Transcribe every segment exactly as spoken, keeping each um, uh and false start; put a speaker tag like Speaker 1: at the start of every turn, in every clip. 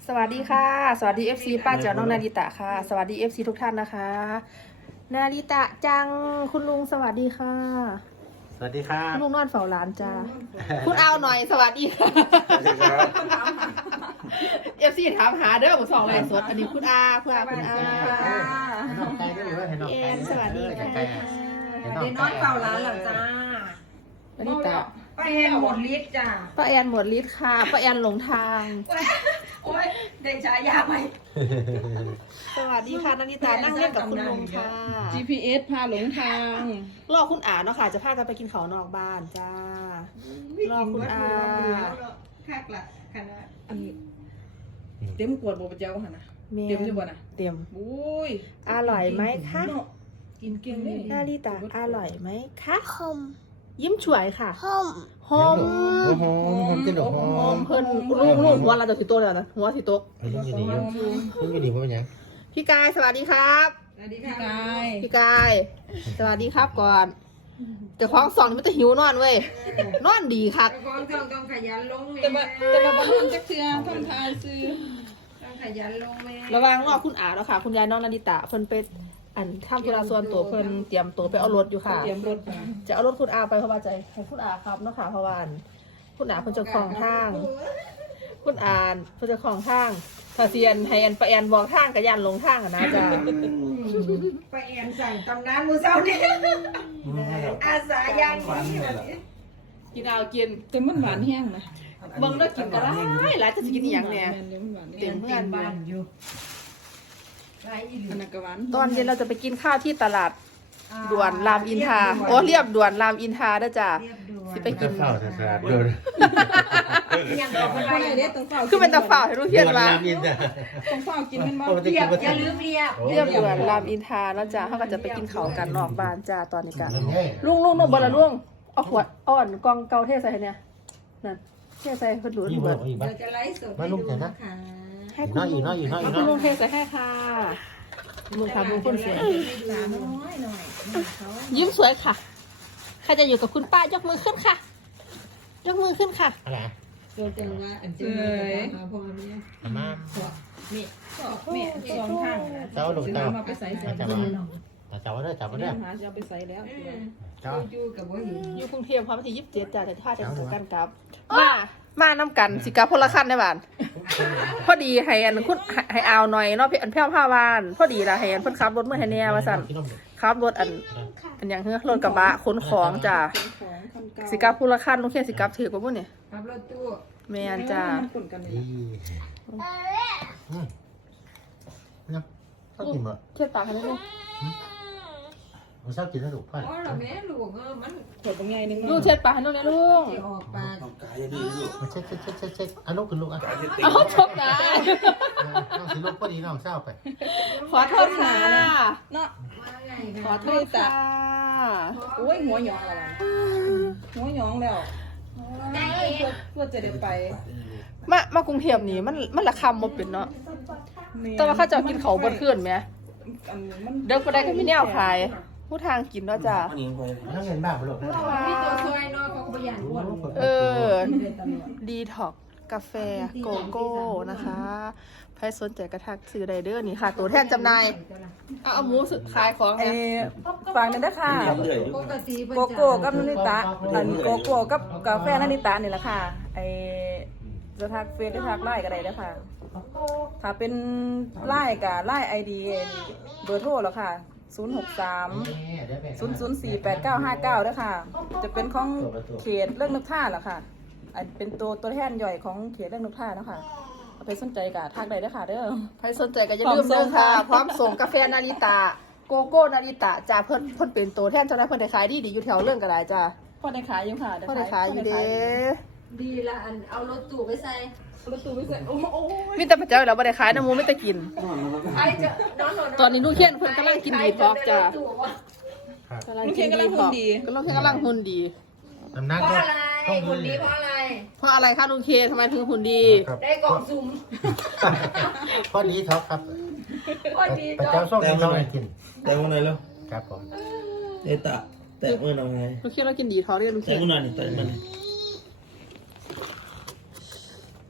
Speaker 1: สวัสดีค่ะสวัสดี เอฟ ซี ป้าเจ๋อน้องนาริตะค่ะสวัสดี เอฟ ซี ทุกท่านนะคะนาริตะจังคุณลุงสวัสดีค่ะ
Speaker 2: สวัสดีครับ
Speaker 1: คุณลุงนอนเฝ้าร้านจ้าคุณเอาหน่อยสวัสดีค่ะ เอฟ ซี ถามหาเด้อผมสองไลน์สดอันนี้คุณอาคุณอาคุณอา
Speaker 2: น้องไก่ด้วยหรือว่าเห็นน้องไก่
Speaker 1: สวัสดีค่ะ
Speaker 2: ไก่เห็นน้อง
Speaker 3: เดี๋ยวน้อยเฝ้าร้านหลังจ้า
Speaker 1: นาริตะ
Speaker 3: ป้าแอนหมดฤทธิ์จ้า
Speaker 1: ป้าแอนหมดฤทธิ์ค่ะป้าแอนหลงทาง
Speaker 3: โอ้ยได้ฉายาไหม
Speaker 1: สวัสดีค่ะนาริตะนั่งเล่นกับคุณลุงค่ะ
Speaker 4: จี พี เอส พาหลงทาง
Speaker 1: รอคุณอาเนาะค่ะจะพากันไปกินข้าวนอกบ้านจ้ารอคุณอา
Speaker 3: คักละคณะ
Speaker 4: อันเต็มขวดบ่ประเจ้าหั่นน่ะ
Speaker 1: แม่
Speaker 4: เต็มอยู่บ่น่ะ
Speaker 1: เต็ม
Speaker 4: โอ้ย
Speaker 1: อร่อยไหมคะ
Speaker 4: เนากินเก่งเลย
Speaker 1: นาริตะอร่อยไหมคะหอมยิ้มฉวยค่ะหอมหอม
Speaker 2: โอ้โหผมจะดอกห
Speaker 1: ห
Speaker 2: อ
Speaker 1: อ
Speaker 2: ม
Speaker 1: มเพิ่นลูกลูกหัวเราจะสิโตแล้วนะหัวสิโต
Speaker 2: เฮ้ยยังอยู่ดีอยู่ยังอยู่ดีเพราะเป็นยัง
Speaker 1: พี่กายสวัสดีครับ
Speaker 3: สวัสดี
Speaker 4: พี่
Speaker 3: ค่ะ
Speaker 4: กาย
Speaker 1: พี่กายสวัสดีครับก่อนแต่ของสองนี่มันจะหิวนอนเว้ยนอนดีค่ะ
Speaker 3: กองต้องต้องขยันลงแม่
Speaker 4: แต่ว่าแต่ว่าบ่รู้จักเทื่อทำทายซื้อ
Speaker 3: ต้องขยันลงแม่
Speaker 1: ระวังรอคุณอาแล้วค่ะ คุณยายน้องนาริตะเพิ่นไปอันทำธุระส่วนตัวเพิ่นเตรียมตัวไปเอารถอยู่ค่ะ
Speaker 4: เตรียมรถมา
Speaker 1: จะเอารถคุณอาไปเพราะว่าใจให้คุณอาครับเนาะค่ะเพราะว่าคุณอาเพิ่นเจะคลองทาง คุณอานเพิ่นเจะคลองทางถ้าเซียนให้อันปะแอนบอกทางกับยันลงทางอะนะจ้า
Speaker 3: ป้าแอนสั่งตำนานมือเช้านี่อาสายังนี้แบบนี้
Speaker 1: กินเอากิน
Speaker 4: แต่มันหวานแห้งนะ
Speaker 1: เบิ่งแล้วกินก็ได้หลายจะสิกินอีหยังเนี่ย
Speaker 4: แม่นมันหวาน
Speaker 1: เต็
Speaker 4: แห้ง
Speaker 1: มเพื่อนอยู่
Speaker 3: อยู่ไรอีหลี
Speaker 4: อันนั้นก็หวาน
Speaker 1: ตอนเย็นเราจะไปกินข้าวที่ตลาดด่วนรามอินทราโอ้เรียบด่วนรามอินทราเด้อจ้า
Speaker 3: เรียบด่วน
Speaker 1: สิไปกิน
Speaker 2: ข้าวสลัดโดน
Speaker 3: ยังต่อไป
Speaker 4: บ่ได้เด้ต้องเฝ้า
Speaker 1: คือเป็นตาฝ่าวให้ลูกเทียนมา
Speaker 2: น้ำยินจ้ะ
Speaker 4: ต้องเฝ้ากินมันบ่
Speaker 2: ปกติ
Speaker 3: เรีย
Speaker 2: กิ
Speaker 3: บ
Speaker 2: นมา
Speaker 3: อย่าลืมเรียบ
Speaker 1: เรียบด่วนรามอินทราแล้วจ้าเขาก็จะไปกินข้าวกันนอกบ้านจ้าตอนนี้กัน
Speaker 2: แห้ง
Speaker 1: ลุงลุงลุงบอลละลุงเอาขวดอ่อนกองเกาเทใส่ให้เนี่ยนั่นเทใส่เพิ่นดูด
Speaker 2: ยี่
Speaker 1: เบิ
Speaker 2: ห้อ
Speaker 1: ด
Speaker 2: อีกบ้า
Speaker 3: เราจะไลฟ์สด
Speaker 2: มาลุงเถอะนะ
Speaker 1: ให้
Speaker 2: อีก
Speaker 1: คุ
Speaker 2: น้
Speaker 1: ณ
Speaker 2: อยอีกน้อยอีกน้อยอี
Speaker 1: เอา
Speaker 2: ก
Speaker 1: คุณ
Speaker 2: น้
Speaker 1: ลุ
Speaker 2: อย
Speaker 1: งเทใส่ให้ค่ะลุงค่ะลุงคนสวย
Speaker 3: น้อยหน่อย
Speaker 1: ยิ้มสวยค่ะใครจะอยู่กับคุณป้ายกมือขึ้นค่ะ ยกมือขึ้นค่ะ
Speaker 2: อะไร
Speaker 3: ตัวจังว่าอันเจอมาพ่อแม่
Speaker 2: อาม่า
Speaker 3: แม่แม่สองข้างนะ
Speaker 2: เจ้าลูกเจ้า
Speaker 4: มาไปใส่ใส่
Speaker 2: จับมาจับมาได้จับมาได้
Speaker 4: หาจะเอาไปใส่แล้ว
Speaker 2: เจ้า
Speaker 3: อยู่กับว่าหิน
Speaker 1: อยู่กรุงเทพพร้อมที่ยี่สิบเจ็ดจ้ะแต่ถ้าจะถึงกันครับมามาน้ำกันสิกาพลคันได้บ้านพอดีให้อันคุณให้เอาหน่อยเนาะพี่อันแพ้วผ้าวานพอดีละให้อันเพิ่นขับรถเมื่อให้แน่ว่าสั่นขับรถอันอันอย่างเฮ้อรถกระบะขนของจ้ะ
Speaker 4: ของคันเก่า
Speaker 1: สิกาพลคันลุงเขียนสิกาถือป่ะบุ้เนี่ย
Speaker 3: ขับรถตู้
Speaker 1: แมนจ้ะ
Speaker 4: มันคนกันนี่
Speaker 2: ดีอืมเนาะชอบกินบ่
Speaker 1: เทียบตากันได้ไหม
Speaker 2: ผมชอบกินนะลูกพ่อ
Speaker 3: อ๋อเราแม่ลูกเออมัน
Speaker 4: ขวดบางใหญ่นึง
Speaker 1: ลุงเทียบตาให้ลุงเนี่ยลุง
Speaker 3: จะออกปาก
Speaker 2: มาเช็คเช็คเช็คเช็คเช็คอ่ะลูกคุณลูกอ่ะ
Speaker 1: เอาชมนะ
Speaker 2: น้องสิลูกพอดีน้องเศร้าไป
Speaker 1: ขอโทษค่ะ
Speaker 4: เนาะ
Speaker 3: ว่าไง
Speaker 1: ขอ
Speaker 3: คะ
Speaker 1: โทษค่ะ
Speaker 4: โอ้ยหัวหยองแล้วหัวหยองแล้วเพื่อจะได้ไป
Speaker 1: มามากรุงเทพนี่มันมันราคาบ่เป็นเนาะแต่ว่าเขาจะเอากินเขาวบนขึ้นไหมเดินไปได้ก็มีแนวขายผู้ทางกินเนาะจ้ะ
Speaker 2: น้องเงินบ้าปะลูก
Speaker 3: พี่ตัวช่วยน้อยเขาก็ประหยัดอ้วน
Speaker 1: เออดีท็อกกาแฟโกโก้นะคะใครสนใจกระทักซื้อไดเดอร์นี่ค่ะ ตัวแทนจำหน่ายเอาเอาหมูสุดขายของ
Speaker 4: เอ
Speaker 1: เนี่ย
Speaker 4: ฟังหนั่นนะค่ะ
Speaker 3: ปกติ
Speaker 4: โกโก้กับนาริตะอันโกโก้กับกาแฟนาริตะนี่แหละค่ะไอจะทักเฟซหรือทักไลน์ก็ได้แล้วค่ะ ถ้าเป็นไลน์กับไลน์ไอดีเบอร์โทรแล้วค่ะศูนย์ หก สาม ศูนย์ ศูนย์ สี่ แปด เก้า ห้า เก้าด้วยค่ะ จะเป็นของเขตเรื่องนึกท่าเหรอค่ะอันเป็นตัวตัวแทนย่อยของเขตเรื่องนึกท่าแล้วค่ะเอาไปสนใจกับทักได้ด้วยค่ะเด้อ
Speaker 1: ใครสนใจก็อย่าลืมเด้อค่ะ พร้อมส่งกาแฟนาริตะโกโก้นาริตะจ้าเพิ่นเพิ่นเป็นตัวแทนเจ้าหน้าเพิ่นได้ขายดีดีอยู่แถวเรื่องก็ได้จ้า
Speaker 4: พอได้ขายอยู่ค่ะ
Speaker 1: เพิ่นได้ขายอยู่เด้
Speaker 3: ดีละอันเอารถตู้ไปใส่
Speaker 4: รถตู้ไม่ใส่โอ้โห
Speaker 1: มีแต่พระเจ้าเราบ่ได้ขายน้ำหมูไม่แต่กิน
Speaker 3: ไอ้จะนอนหนอน
Speaker 1: ตอนนี้ลูกเขียนเพิ่นกำลังกินดีท็อกจ้า
Speaker 4: ลูกเคนกำลังหุ่นดี
Speaker 1: ก็ลูกเขียนกำลังหุ่นดี
Speaker 2: น้ำหนัก
Speaker 3: เพราะ
Speaker 2: ก็
Speaker 3: อะไร
Speaker 2: ต้อง
Speaker 3: คนดีเพราะอะไร
Speaker 1: เพราะอะไรคะลุงเคทำไมถึงหุ่นดี
Speaker 3: ได้กล่องซุ่ม
Speaker 2: พอดีท็อปครับ
Speaker 3: พอดี
Speaker 2: พระ
Speaker 3: จ้ะ
Speaker 2: เจ้าส่งให้เราให้กิน
Speaker 5: แต่วันไหนแล้ว
Speaker 2: ครับผม
Speaker 5: เอตะแต่เมื่อไหร่ไง
Speaker 1: ลูกเคเรากินดีท้องเรียกลูกเค
Speaker 5: แต่วันไหนแต่มัน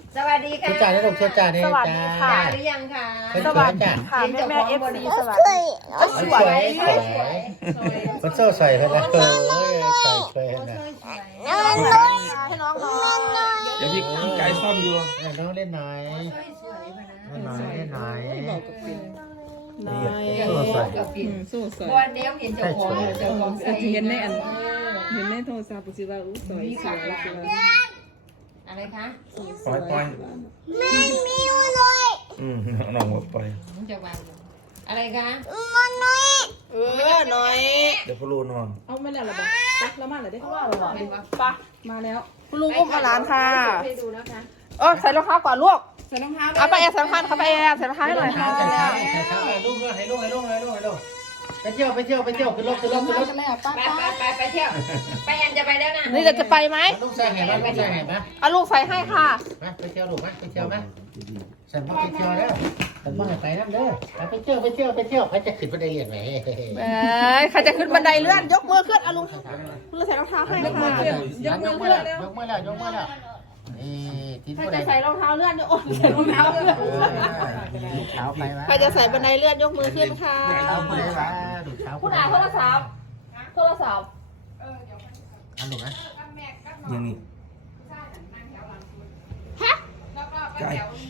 Speaker 3: สวัสดีค่ะ
Speaker 2: เชิญจ่าได้ลูกเชิญจ่าได้
Speaker 1: สวัสดีค่ะ
Speaker 3: จ่าหรือยังคะ
Speaker 1: สวัสดีค่ะแม่แม่เอฟซีสวัสดี
Speaker 2: สวยสวยมันโซ่ใส่ไปแล้วเอ้ยใส่ช่วยให้หน่อย
Speaker 1: ให้น้องหน่อย
Speaker 5: เดี๋ยวพี่พี่ไก่ซ่อมอยู่
Speaker 2: ให้น้องเล่นหน่อย
Speaker 3: สวยๆพะนะ
Speaker 2: เล่นหน่อยเล่นหน่อย
Speaker 1: นาย
Speaker 2: โซ่ใส่
Speaker 4: อืมสู้สวย
Speaker 3: วันนี้เห็นเจ้าของเจ้าของใส่
Speaker 4: เห็นในอันเห็นในโทรศัพท์สิว่าอู้สวยสวยสวย
Speaker 3: อะไรคะ
Speaker 5: ปล่อยปล่อย
Speaker 6: ไม่มีเลย
Speaker 5: อืมน้องบอกปล่อย
Speaker 3: จะวางอะไรคะ
Speaker 6: มันน้อย
Speaker 1: เออหน่อย
Speaker 5: เดี๋ยวพ่อรู้นอน
Speaker 4: เอามาแล้วหรอปะปักแล้วมาเลยได้
Speaker 3: เป็นวะ
Speaker 1: ปะ
Speaker 4: มาแล้ว
Speaker 1: คุณลุงอุ้มมาร้านค่ะ
Speaker 3: ให้ดูนะคะ
Speaker 1: เออใส่รองเท้าก่อนลูก
Speaker 4: ใส่รองเท้า
Speaker 1: เอาไปแอร์ใส่รองเท้าค่ะไปแอร์ใส่รองเท้าให้หน่อยค่ะ
Speaker 2: ใส่เท้าใส่เท้าให้ลูกด้วยให้ลูกให้ลูกให้ลูกให้ลูกไปเที่ยวไปเที่ยวไปเที่ยวขึ้นรถขึ้นรถขึ้นรถ
Speaker 1: กันเลยอ่ะป้า
Speaker 3: ไปไปไปไปเที่ยวไปแอนจะไปแล้วนะ
Speaker 1: นี่จะจะไปไหม
Speaker 2: ลูกใส่แห่ไหมลูกใส่แห่ไหม
Speaker 1: เอาลูกใส่ให้ค่ะ
Speaker 2: มาไปเที่ยวลูกไหมไปเที่ยวไหมฉันมาไปเที่ยวแล้วฉันมาไปนั่นเด้อไปเที่ยวไปเที่ยวไปเที่ยวใครจะขึ้นไปได้เรียนไหม
Speaker 1: เอ้ยใครจะขึ้นบันไดเลื่อนยกมือขึ้นเอาลุงลุงใส่รองเท้าให้
Speaker 2: ย
Speaker 1: นะ
Speaker 2: กมือ
Speaker 1: คะ
Speaker 2: ขึ้นยกมือแล้วยกมือแล้วยกมือแล้วนี่ทีม
Speaker 1: ใคร
Speaker 2: ผู้ใด
Speaker 1: จะใส่รองเท้าเลื่อนยกใส่รองเท้าเลื่อน
Speaker 2: ดูเท้าไปวะ
Speaker 1: ใครจะใส่บันไดเลื่อนยกมือขึ้นค่ะ
Speaker 2: เท้าผู้ใดวะดูเท้า
Speaker 1: คุณอาโทรศัพท์โทรศัพท์
Speaker 2: อันหนูนะ
Speaker 5: ยังนี่ไก่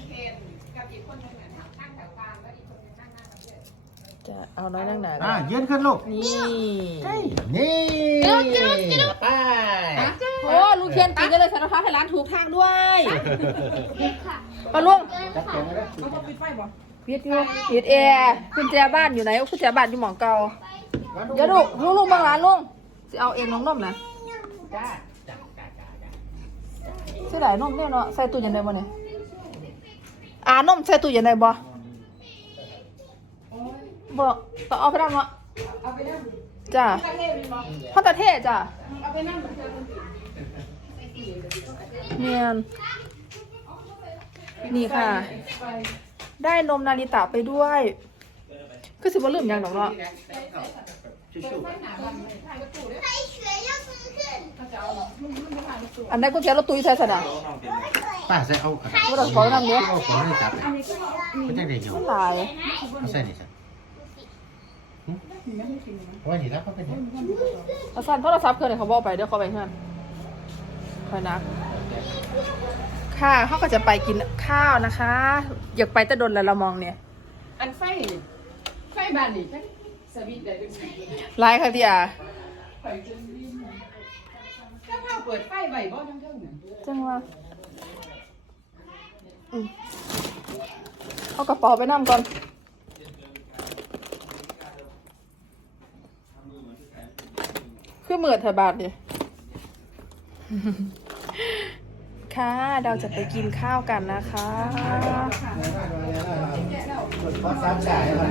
Speaker 1: จะเอาน้อยนั่งไหน
Speaker 2: อ่ะยืนขึ้นลูก
Speaker 1: นี่
Speaker 2: นี่ไป
Speaker 1: โอ้ลุงเทียนตีกันเลยใส่รองเท้าให้ร้านถูกทางด้วยปะลุง
Speaker 2: จับเสียงเลย
Speaker 4: ปิดไฟบ่
Speaker 1: ปิดอยู่ปิดแอร์กุญแจบ้านอยู่ไหนกุญแจบ้านอยู่หมองเก่าเดี๋ยวลูกลุงลุงบางร้านลุงจะเอาเองน้องนมนะใส่ไหนนมเนี่ยเนาะใส่ตู้เย็นได้บ่เนี่ยอ่านมใส่ตู้เย็นได้บ่บ่ต้องเอาไปนั่งเนาะ
Speaker 4: เอาไปนั่ง
Speaker 1: จ้า
Speaker 4: ตั้งเทพมีบ่
Speaker 1: ข้าวตาเทศจ้า
Speaker 4: เอาไปนั่ง
Speaker 1: เนียนนี่ค่ะ ได้นมนาริตะไปด้วยก็สิบ่ลืมหยังดอกเนาะ
Speaker 6: ใครเฉยยกมือขึ้น
Speaker 1: อันนั้นกุญแจรถตู้อยู่ใส่สนะ
Speaker 2: ป้าใส่เอา
Speaker 1: บ่ต้องขอนํเด้อ
Speaker 2: เอาของนี่จับไม่ใช่เด็กอยู่
Speaker 1: มันหลาย
Speaker 2: เอาใส่นี่ใส่โอ้ยนี่แล้วเขาเป็นยัง
Speaker 1: เอาสั่นโทรศัพท์เครื่องให้เขาบ่ไปเดี๋ยวเขาไปเฮือนค่อยนักค่ะเขาก็จะไปกินข้าวนะคะ อยากไปแต่ดนแล้วเรามองเนี่ย
Speaker 4: อันไฟไฟบ้านนี่จักสวิตช์ได้ด้วย
Speaker 1: หลายค่ะที่อ่ะ
Speaker 4: ไฟจนวิ่งถ้าถ้าเปิดไฟไว้บ่ทั้งเทิงน่ะ
Speaker 1: จังว่าอืมเอากระเป๋าไปนั่งก่อนคือมืดเถอะบาทเนี่ย ค่ะเราจะไปกินข้าวกันนะคะ
Speaker 2: ขอสามจ่ายก่อน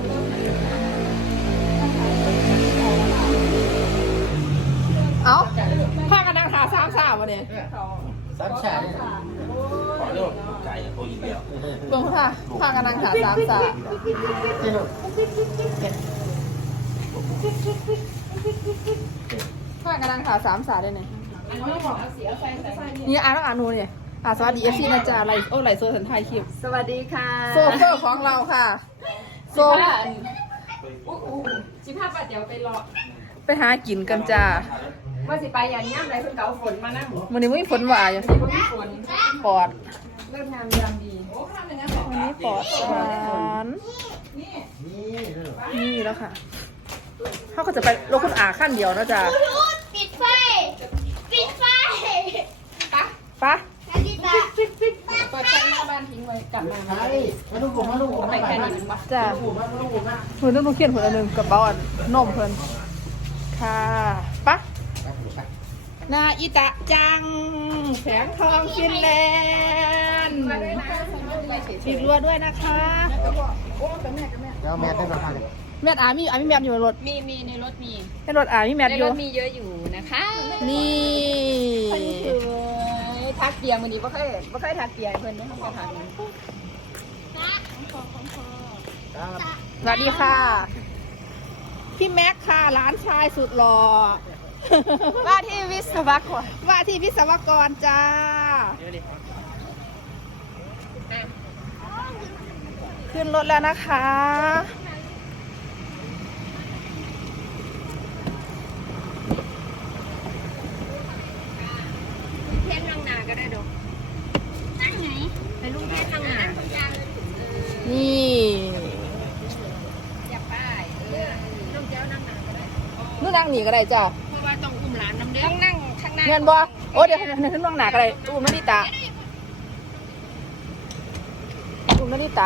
Speaker 1: เอาผ้ากันนางหาสามสาววะเนี่ย
Speaker 2: สามจ่าย
Speaker 5: ขอเรียกว่าไก่ตัวอีกแล้ว
Speaker 1: เบิ่งค่ะผ้ากันนางหาสามสาว
Speaker 2: นี่ลูก
Speaker 1: ผ้ากันนางหาสามสาวได้เนี่ย
Speaker 4: อันนี้บอกเอาเสียไฟใส่
Speaker 1: นี่อ่านต้องอ่านนูเนี่ยอ่าสวัสดีเอฟซีนะจ๊ะไลฟ์โอ้ไลฟ์โซสันไทยคลิป
Speaker 3: สวัสดีค่ะ
Speaker 1: โซเฟอร์ของเราค่ะ โซ
Speaker 4: อู้อู้สิพาป้าเดี๋ยวไปรอ
Speaker 1: ไปหากินกันจ้า
Speaker 3: ว่าสิไปอย่างย่ำไรเพิ่งเก่าฝนมานั่ง
Speaker 1: วันนี้ไม่มีฝนหวายอย่างสิ
Speaker 4: ฝน
Speaker 1: ปอด
Speaker 3: เริ่มงามยามดี
Speaker 4: โอ้ข้ามอย่างนั้นเหรอ
Speaker 1: วันนี้ปอดหวาน
Speaker 4: นี่
Speaker 2: นี่ลูก
Speaker 1: นี่แล้วค่ะเขาก็จะไปรถคุณอาขั้นเดียวนะจ๊ะ
Speaker 6: ปิดไฟ ปิดไฟ
Speaker 1: ปะ
Speaker 6: นาฬิกา
Speaker 4: เปิดไฟหน้าบ้านทิ้งไว้กลับมา
Speaker 2: ใช่มาลูกผมมาลูกผม
Speaker 4: ไป
Speaker 2: มา
Speaker 4: แค่
Speaker 2: แค่
Speaker 4: นี้
Speaker 2: นี้
Speaker 4: มั้ง
Speaker 1: จ้ะ
Speaker 2: ลูกมาลูกผมมา
Speaker 1: เพื่อนต้องเขียนเพื่อนอันหนึ่งกระเป๋าอันนมเพื่อนค่ะปะนาอิตะจังแสงทองฟินแลนด์ปิดรั้วด้วยนะคะ
Speaker 2: เดี๋ยวแม่ได้มาเลย
Speaker 1: แมทอามีอามีแมทอยู่ในรถ
Speaker 3: มีมีในรถมี
Speaker 1: ในรถอามีแมท
Speaker 3: ใน
Speaker 1: อ
Speaker 3: ร
Speaker 1: ยู่
Speaker 3: ถมีเยอะอยู่นะคะ
Speaker 1: นี่
Speaker 3: ทักเปียงวันนี้ไม่เคยไม่เคยทักเปียงเพื่อนไม่เคยทัก
Speaker 1: สวัสดีค่ะ พี่แม็กค่ะหลานชายสุดหล่อ
Speaker 3: ว่าที่วิศวกร
Speaker 1: ว่าที่วิศวกรจ้าขึ้นรถแล้วนะคะ
Speaker 3: เทศนั่งนาก็ได้ดอก
Speaker 6: นั่งไหน
Speaker 3: ไปลุงเทศนั่งนา
Speaker 1: นี่
Speaker 3: อย่าป้ายเออน้องแก้วนั่งนาก็ได้
Speaker 1: นู่นนั่งหนีก็ได้จ้ะ
Speaker 3: เพราะว่าต้องอุ้มหลานน้ำเด้อต้องนั่งข้างหน้า
Speaker 1: เงินบ่โอ้เดี๋ยวเดี๋ยวขึ้นนั่งหนาก็ได้อุ้มนาริตะอุ้มนาริตะ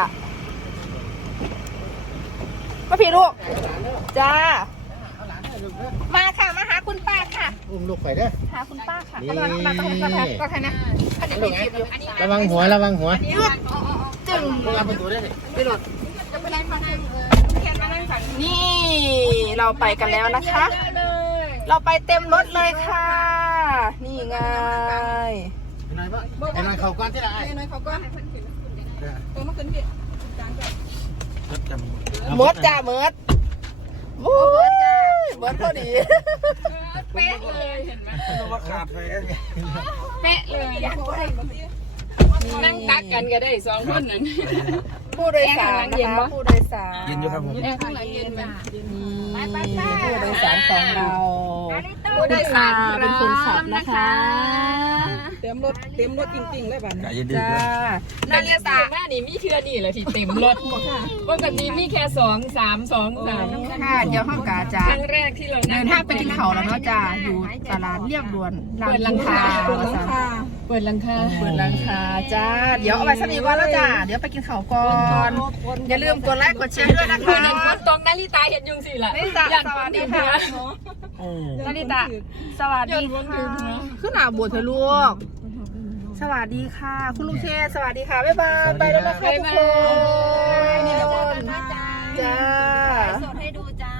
Speaker 1: มาพี่ลูกจ้า
Speaker 2: เอาหลานให้ลูกเด้อ
Speaker 1: มาค่ะมาหาคุณป้าค่ะ
Speaker 2: อุ้มลูกไปเด้อ
Speaker 1: หาคุณป้าค่ะ
Speaker 2: นี่
Speaker 1: กำลังมาต้องก็แพ้ก็แค่นะอันนี้มีคลิปอยู่
Speaker 2: ระวังหัวระวังหัว
Speaker 1: จึง
Speaker 2: ระวังประตูด้วยสิ
Speaker 1: ไปหลด
Speaker 3: จะไปไหนมานั่งเออลุงเทศมานั่งฝั่งนี้
Speaker 1: นี่เราไปกันแล้วนะคะ
Speaker 3: เลย
Speaker 1: เราไปเต็มรถเลยค่ะ นี่ไง
Speaker 2: ไอ้นายบ่ไอ้นายเข้าก่อนที่ละไอ้
Speaker 3: ให้น้อยเขาก็ให้เพิ่นขึ้น
Speaker 4: ตัวมาขึ้นพี่
Speaker 5: รถจำ
Speaker 1: มดจ้าเมิดโอ้ยเมิดพอดี
Speaker 3: เป๊ะเลยเห็นไหม
Speaker 5: ต้องว่าขาดไปแล้วเนี่ย
Speaker 3: เป๊ะเลยนั่งตักกันก็ได้สองคนนั้น
Speaker 1: ผู้โดยสารนะคะผู้โดยสาร
Speaker 5: เย็นอยู่ครับผม
Speaker 3: แอร์ข้างหลังเย็นไหม
Speaker 1: นี่ผู้โดยสารของเรา
Speaker 3: ผู้โดยสาร
Speaker 1: เป็นคนขับนะคะ
Speaker 4: เต็มรถเต็มรถจริงๆเลยบ้าน
Speaker 5: กะอย่าดื้อ
Speaker 1: จ้า
Speaker 5: เด้อ
Speaker 3: นาเรียสาหน้านี่มีเทือนี่แหละที่เต็มรถปกติมีแค่สองสามสองสาม
Speaker 1: ค่ะเดี๋ยวห้องกาจ้า
Speaker 3: ครั้งแรกที่เรา
Speaker 1: เดินทางไปกินเขาแล้วเนาะจ้าอยู่ตลาดเรียบด่วนรามอินทรา
Speaker 4: เปิดหลังคา
Speaker 3: เปิดหลังคา
Speaker 1: เปิดร้านค้าจ้า เดี๋ยวเอาไปสนิทก่อนแล้วจ้า เดี๋ยวไปกินข้าวก่อน อย่าลืมกดไลค์กดแชร์ด้วยนะคะ
Speaker 3: ตรงนาฬิตาเห็นยุงสิล่ะ
Speaker 1: นาริตะสวัสดีค่ะ
Speaker 5: โอ้
Speaker 1: นาริตะสวัสดีค่ะขึ้นหนาบวชเธอะลูก สวัสดีค่ะ คุณลุงเชษสวัสดีค่ะ บ๊ายบาย ไปแล้วนะคะทุกคนจ้า
Speaker 3: สดให้ดูจ้า